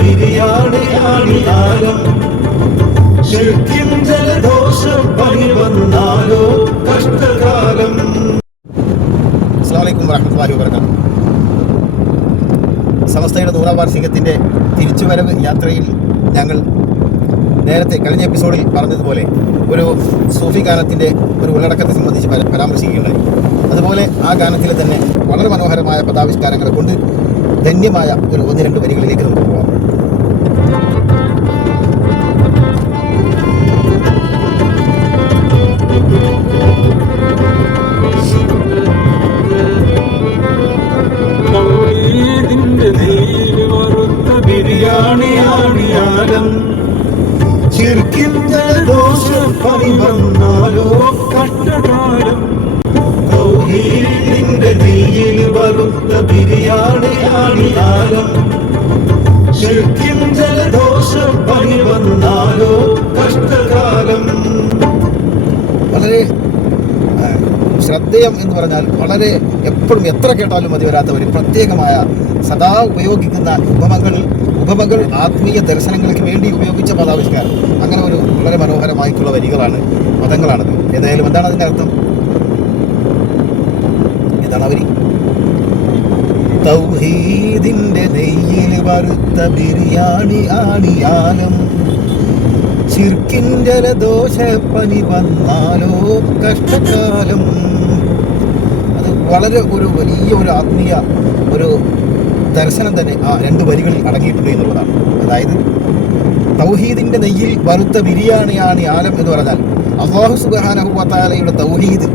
ബിരിയാണിയാണിയാലും ശിർക്കിൻ ജലദോഷം പനി വന്നാലോ കഷ്ടകാലം. അസ്സലാമു അലൈക്കും വറഹ്മത്തുള്ളാഹി വബറകാതുഹു. സമസ്തയുടെ 100ാം വാർഷികത്തിൻ്റെ തിരിച്ചുവരവ് യാത്രയിൽ ഞങ്ങൾ നേരത്തെ കഴിഞ്ഞ എപ്പിസോഡിൽ പറഞ്ഞതുപോലെ ഒരു സൂഫി ഗാനത്തിൻ്റെ ഒരു ഉള്ളടക്കത്തെ സംബന്ധിച്ച് പരാമർശിക്കുകയുണ്ടായി. അതുപോലെ ആ ഗാനത്തിലെ തന്നെ വളരെ മനോഹരമായ പദാവിഷ്കാരങ്ങളെ കൊണ്ട് ധന്യമായ ഒരു 1-2 വരികളിലേക്ക് നമുക്ക് പോകാം. ബിരിയാണിയാണിയാലും ശിർക്കിൻ ജലദോഷം പനി വന്നാലോ കഷ്ടകാലം. തൗഹീദിന്റെ തീയിൽ വറുത്ത ബിരിയാണിയാണിയാലും ശിർക്കിൻ ജലദോഷം പനി വന്നാലോ കഷ്ടകാലം. വളരെ ശ്രദ്ധേയം എന്ന് പറഞ്ഞാൽ വളരെ എപ്പോഴും എത്ര കേട്ടാലും മതി വരാത്ത ഒരു പ്രത്യേകമായ സദാ ഉപയോഗിക്കുന്ന ഉപമകൾ ആത്മീയ ദർശനങ്ങൾക്ക് വേണ്ടി ഉപയോഗിച്ച പദാവിഷ്കാരം. അങ്ങനെ ഒരു വളരെ മനോഹരമായിട്ടുള്ള വരികളാണ്, പദങ്ങളാണത്. ഏതായാലും എന്താണ് അതിൻ്റെ അർത്ഥം? ഏതാണ് ആ വരി? തൗഹീദിന്റെ നെയ്യിൽ വറുത്ത ബിരിയാണി ആണിയാലും ശിർക്കിൻ ജലദോഷപ്പനി വന്നാലോ കഷ്ടകാലം. അത് വളരെ ഒരു വലിയ ഒരു ആത്മീയ ഒരു ദർശനം തന്നെ ആ 2 വരികളിൽ അടങ്ങിയിട്ടുണ്ട് എന്നുള്ളതാണ്. അതായത് തൗഹീദിൻ്റെ നെയ്യിൽ വറുത്ത ബിരിയാണിയാണ് ആലം എന്ന് പറഞ്ഞാൽ അല്ലാഹു സുബ്ഹാനഹു വ തആലയുടെ തൗഹീദ്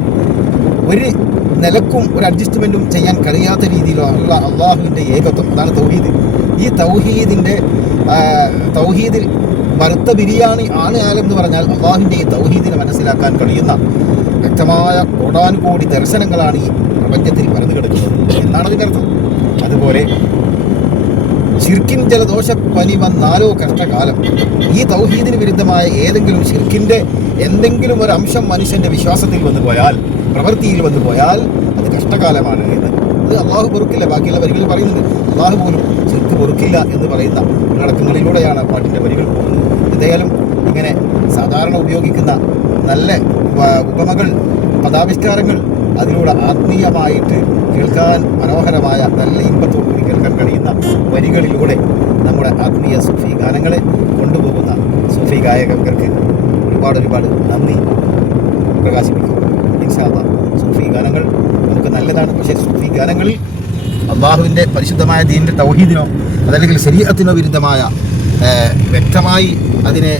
ഒരു നിലക്കും ഒരു അഡ്ജസ്റ്റ്മെൻറ്റും ചെയ്യാൻ കഴിയാത്ത രീതിയിലുള്ള അള്ളാഹുവിൻ്റെ ഏകത്വം, അതാണ് തൗഹീദ്. ഈ തൗഹീദിൽ വറുത്ത ബിരിയാണി ആണ് ആലം എന്ന് പറഞ്ഞാൽ അള്ളാഹുവിൻ്റെ ഈ തൗഹീദിനെ മനസ്സിലാക്കാൻ കഴിയുന്ന വ്യക്തമായ കോടാനുകോടി ദർശനങ്ങളാണ് ഈ പ്രപഞ്ചത്തിൽ പരന്നു കിടക്കുന്നത് എന്നാണ് അതിൻ്റെ അർത്ഥം. അതുപോലെ ശിർക്കിൻ ജലദോഷ പനി വന്നാലോ കഷ്ടകാലം. ഈ തൗഹീദിന് വിരുദ്ധമായ ഏതെങ്കിലും ശിർക്കിൻ്റെ എന്തെങ്കിലും ഒരു അംശം മനുഷ്യൻ്റെ വിശ്വാസത്തിൽ വന്നു പോയാൽ, പ്രവൃത്തിയിൽ വന്നു പോയാൽ അത് കഷ്ടകാലമാണ് എന്ന്. അത് അള്ളാഹു പൊറുക്കില്ല. ബാക്കിയുള്ള വരികൾ പറയുന്നുണ്ട് അള്ളാഹു പോലും ശിർക്ക് പൊറുക്കില്ല എന്ന് പറയുന്ന ഉള്ളടക്കങ്ങളിലൂടെയാണ് പാട്ടിൻ്റെ വരികൾ പോകുന്നത്. ഏതായാലും ഇങ്ങനെ സാധാരണ ഉപയോഗിക്കുന്ന നല്ല ഉപമകൾ, പദാവിഷ്കാരങ്ങൾ അതിലൂടെ ആത്മീയമായിട്ട് കേൾക്കാൻ മനോഹരമായ നല്ല ഇമ്പത്തോടുകൂടി കേൾക്കാൻ കഴിയുന്ന വരികളിലൂടെ നമ്മുടെ ആത്മീയ സൂഫി ഗാനങ്ങളെ കൊണ്ടുപോകുന്ന സൂഫി ഗായകർക്ക് ഒരുപാട് നന്ദി പ്രകാശിപ്പിക്കും. ഇൻഷാ അല്ലാഹ് സൂഫി ഗാനങ്ങൾ നമുക്ക് നല്ലതാണ്. പക്ഷേ സൂഫി ഗാനങ്ങളിൽ അള്ളാഹുവിൻ്റെ പരിശുദ്ധമായ ദീനിൻ്റെ തൗഹീദിനോ അതല്ലെങ്കിൽ ശരീഅത്തിനോ വിരുദ്ധമായ വ്യക്തമായി അതിനെ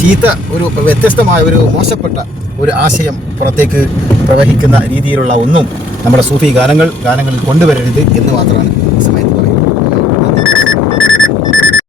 ചീത്ത ഒരു വ്യത്യസ്തമായ ഒരു മോശപ്പെട്ട ഒരു ആശയം പുറത്തേക്ക് പ്രവഹിക്കുന്ന രീതിയിലുള്ള ഒന്നും നമ്മുടെ സൂഫി ഗാനങ്ങളിൽ കൊണ്ടുവരരുത് എന്ന് മാത്രമാണ്